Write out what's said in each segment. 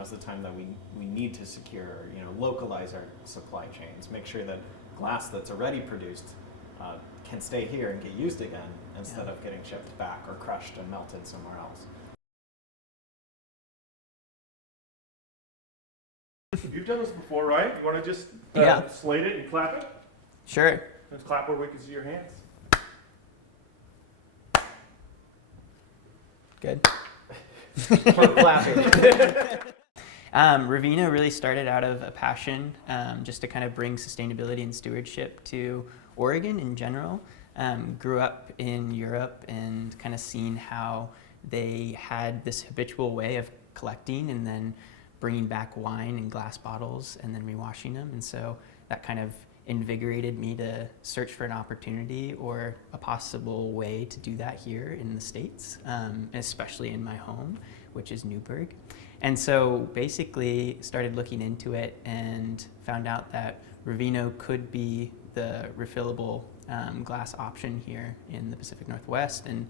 now's the time that we need to secure, localize our supply chains, make sure that glass that's already produced can stay here and get used again instead of getting shipped back or crushed and melted somewhere else. You've done this before, right? You want to just slate it and clap it? Sure. Just clap where we can see your hands. Good. For clapping. Revino really started out of a passion just to kind of bring sustainability and stewardship to Oregon in general. Grew up in Europe and kind of seen how they had this habitual way of collecting and then bringing back wine in glass bottles and then rewashing them. And so that kind of invigorated me to search for an opportunity or a possible way to do that here in the States, especially in my home, which is Newburgh. And so basically started looking into it and found out that Revino could be the refillable glass option here in the Pacific Northwest. And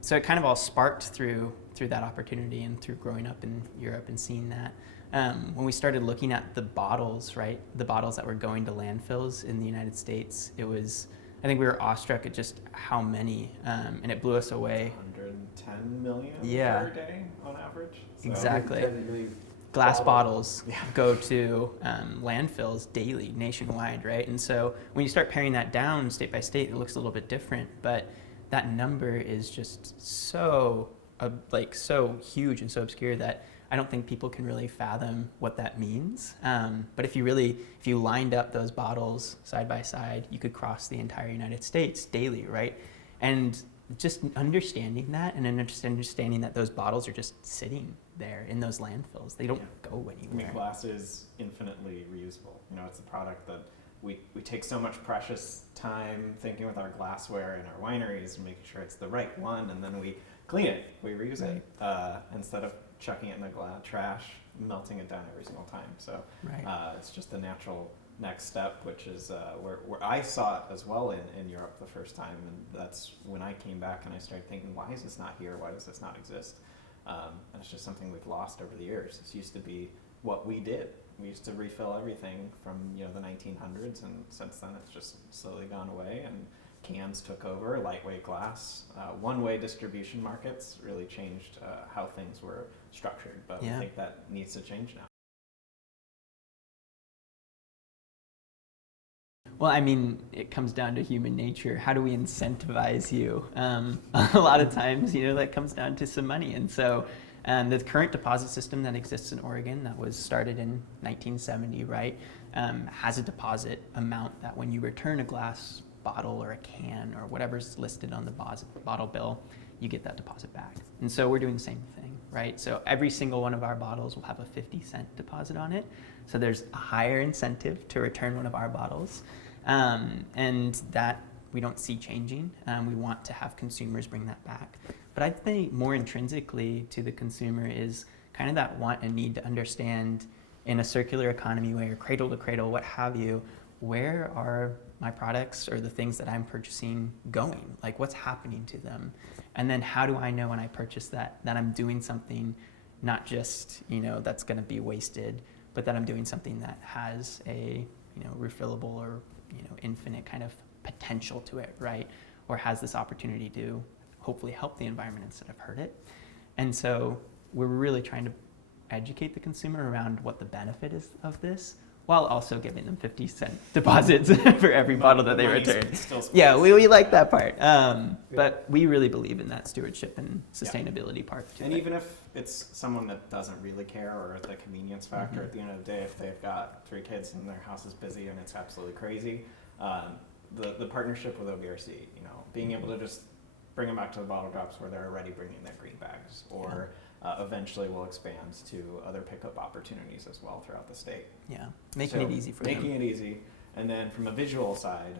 so it kind of all sparked through that opportunity and through growing up in Europe and seeing that. When we started looking at the bottles, right, the bottles that were going to landfills in the United States, I think we were awestruck at just how many, and it blew us away. 110 million per day on average. So. Exactly. Glass bottles go to landfills daily, nationwide, right? And so when you start paring that down state by state, it looks a little bit different, but that number is just so huge and so obscure that I don't think people can really fathom what that means. But if you lined up those bottles side by side, you could cross the entire United States daily, right? And just understanding that and understanding that those bottles are just sitting there in those landfills. They don't go anywhere. Glass is infinitely reusable. It's a product that we take so much precious time thinking with our glassware in our wineries and making sure it's the right one, and then we clean it, we reuse it, instead of chucking it in the trash, melting it down every single time. So it's just the natural next step, which is where I saw it as well in Europe the first time, and that's when I came back and I started thinking, why is this not here? Why does this not exist? And it's just something we've lost over the years. This used to be what we did. We used to refill everything from the 1900s, and since then it's just slowly gone away, and cans took over, lightweight glass. One-way distribution markets really changed how things were structured, but I think that needs to change now. Well, I mean, it comes down to human nature. How do we incentivize you? A lot of times, that comes down to some money. And so the current deposit system that exists in Oregon that was started in 1970, right, has a deposit amount that when you return a glass bottle or a can or whatever's listed on the bottle bill, you get that deposit back. And so we're doing the same thing, right? So every single one of our bottles will have a 50-cent deposit on it. So there's a higher incentive to return one of our bottles. And that we don't see changing. We want to have consumers bring that back. But I think more intrinsically to the consumer is kind of that want and need to understand in a circular economy way, or cradle to cradle, what have you, where are my products or the things that I'm purchasing going? Like, what's happening to them? And then how do I know when I purchase that I'm doing something not just, that's going to be wasted, but that I'm doing something that has a, refillable or, infinite kind of potential to it, right? Or has this opportunity to hopefully help the environment instead of hurt it. And so we're really trying to educate the consumer around what the benefit is of this, while also giving them 50-cent deposits for every bottle that they return. Yeah, we like that part. But we really believe in that stewardship and sustainability part too. And even if it's someone that doesn't really care, or the convenience factor, at the end of the day, if they've got 3 kids and their house is busy and it's absolutely crazy, the partnership with OBRC, being able to just bring them back to the bottle drops where they're already bringing their green bags, or eventually will expand to other pickup opportunities as well throughout the state. Yeah, making it easy for them. Making it easy, and then from a visual side,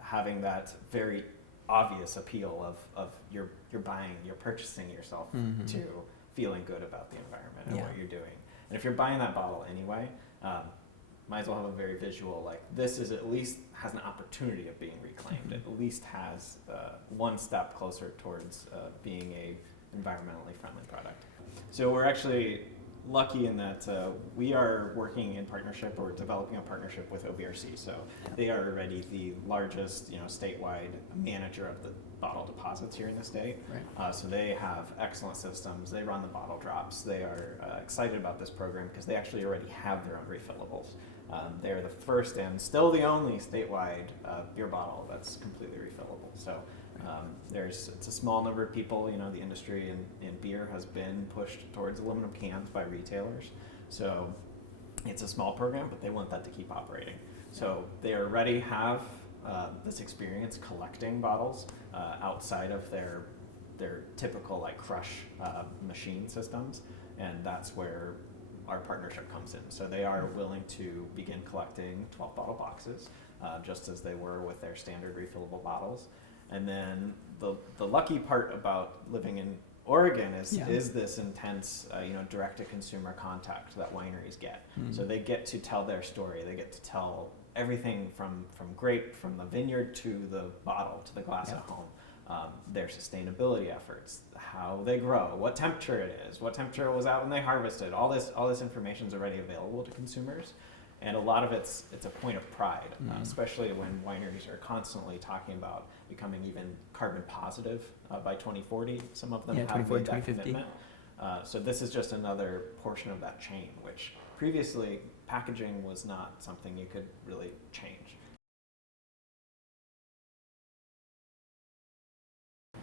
having that very obvious appeal of you're buying, you're purchasing yourself to feeling good about the environment and what you're doing. And if you're buying that bottle anyway, might as well have a very visual, like, this is at least has an opportunity of being reclaimed. It at least has one step closer towards being a environmentally friendly product. So we're actually lucky in that we are working in partnership or developing a partnership with OBRC. So they are already the largest, statewide manager of the bottle deposits here in the state. Right. So they have excellent systems. They run the bottle drops. They are excited about this program because they actually already have their own refillables. They're the first and still the only statewide beer bottle that's completely refillable. So it's a small number of people. The industry in beer has been pushed towards aluminum cans by retailers. So it's a small program, but they want that to keep operating. So they already have this experience collecting bottles outside of their typical like crush machine systems, and that's where our partnership comes in. So they are willing to begin collecting 12 bottle boxes, just as they were with their standard refillable bottles. And then the lucky part about living in Oregon is this intense, direct to consumer contact that wineries get. So they get to tell their story. They get to tell everything from grape, from the vineyard to the bottle, to the glass at home. Their sustainability efforts, how they grow, what temperature it is, what temperature it was out when they harvested. All this information is already available to consumers, and a lot of it's a point of pride, especially when wineries are constantly talking about becoming even carbon positive by 2040. Some of them have made that commitment. So this is just another portion of that chain, which previously packaging was not something you could really change.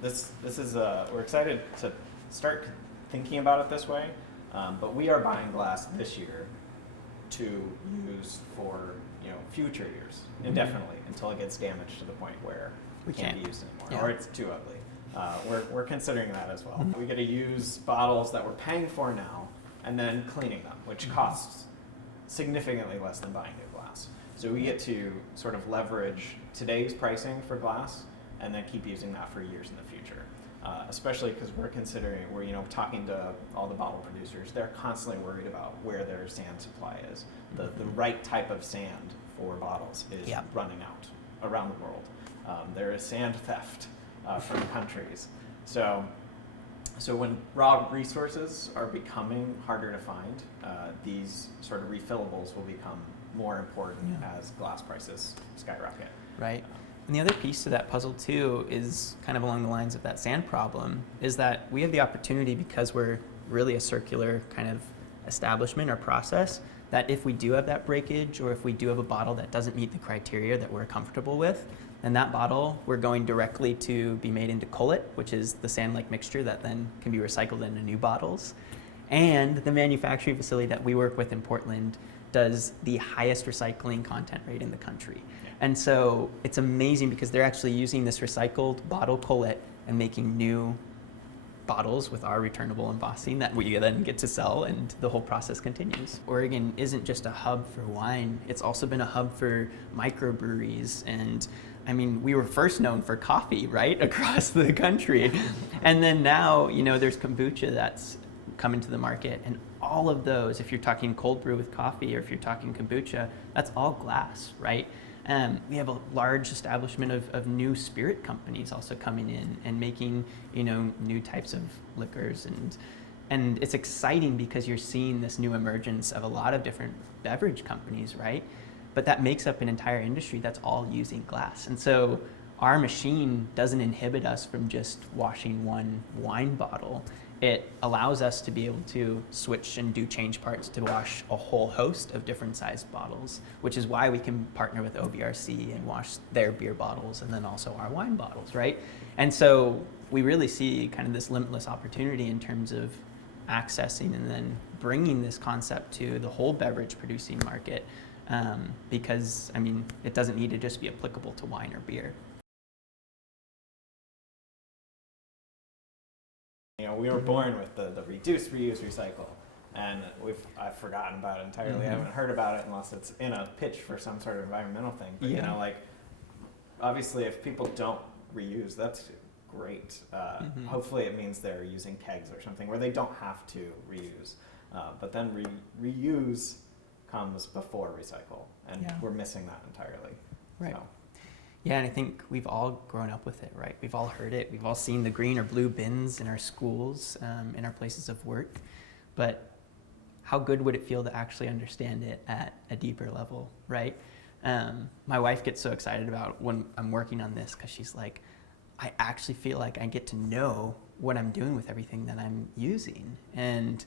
This is we're excited to start thinking about it this way, but we are buying glass this year to use for future years indefinitely until it gets damaged to the point where it can't be used anymore or it's too ugly. We're considering that as well. We get to use bottles that we're paying for now and then cleaning them, which costs significantly less than buying new glass. So we get to sort of leverage today's pricing for glass and then keep using that for years in the future. Especially because we're talking to all the bottle producers. They're constantly worried about where their sand supply is. The right type of sand for bottles is running out around the world. There is sand theft from countries. So when raw resources are becoming harder to find, these sort of refillables will become more important as glass prices skyrocket. Right. And the other piece to that puzzle too is kind of along the lines of that sand problem, is that we have the opportunity, because we're really a circular kind of establishment or process, that if we do have that breakage or if we do have a bottle that doesn't meet the criteria that we're comfortable with, then that bottle we're going directly to be made into cullet, which is the sand-like mixture that then can be recycled into new bottles. And the manufacturing facility that we work with in Portland does the highest recycling content rate in the country. And so it's amazing because they're actually using this recycled bottle cullet and making new bottles with our returnable embossing that we then get to sell, and the whole process continues. Oregon isn't just a hub for wine, it's also been a hub for microbreweries. And I mean, we were first known for coffee, right, across the country. And then now, there's kombucha that's come into the market, and all of those, if you're talking cold brew with coffee or if you're talking kombucha, that's all glass, right? We have a large establishment of new spirit companies also coming in and making, new types of liquors, and it's exciting because you're seeing this new emergence of a lot of different beverage companies, right? But that makes up an entire industry that's all using glass. And so our machine doesn't inhibit us from just washing one wine bottle. It allows us to be able to switch and do change parts to wash a whole host of different sized bottles, which is why we can partner with OBRC and wash their beer bottles and then also our wine bottles, right? And so we really see kind of this limitless opportunity in terms of accessing and then bringing this concept to the whole beverage producing market, because, it doesn't need to just be applicable to wine or beer. We were born with the reduce, reuse, recycle, and I've forgotten about it entirely. I haven't heard about it unless it's in a pitch for some sort of environmental thing. But obviously, if people don't reuse, that's great. Hopefully, it means they're using kegs or something where they don't have to reuse. But then reuse comes before recycle, and we're missing that entirely. Right. So. Yeah, and I think we've all grown up with it, right? We've all heard it. We've all seen the green or blue bins in our schools, in our places of work. But how good would it feel to actually understand it at a deeper level, right? My wife gets so excited about when I'm working on this because she's like, I actually feel like I get to know what I'm doing with everything that I'm using, and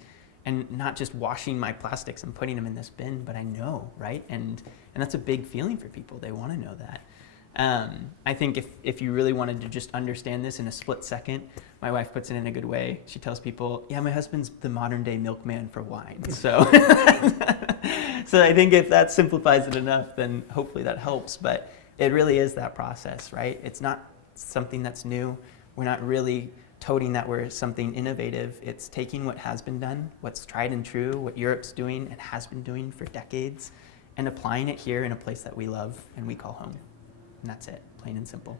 not just washing my plastics and putting them in this bin, but I know, right? And that's a big feeling for people. They want to know that. I think if you really wanted to just understand this in a split second, my wife puts it in a good way. She tells people, yeah, my husband's the modern day milkman for wine. So, so I think if that simplifies it enough, then hopefully that helps. But it really is that process, right? It's not something that's new. We're not really toting that we're something innovative. It's taking what has been done, what's tried and true, what Europe's doing and has been doing for decades, and applying it here in a place that we love and we call home. And that's it, plain and simple.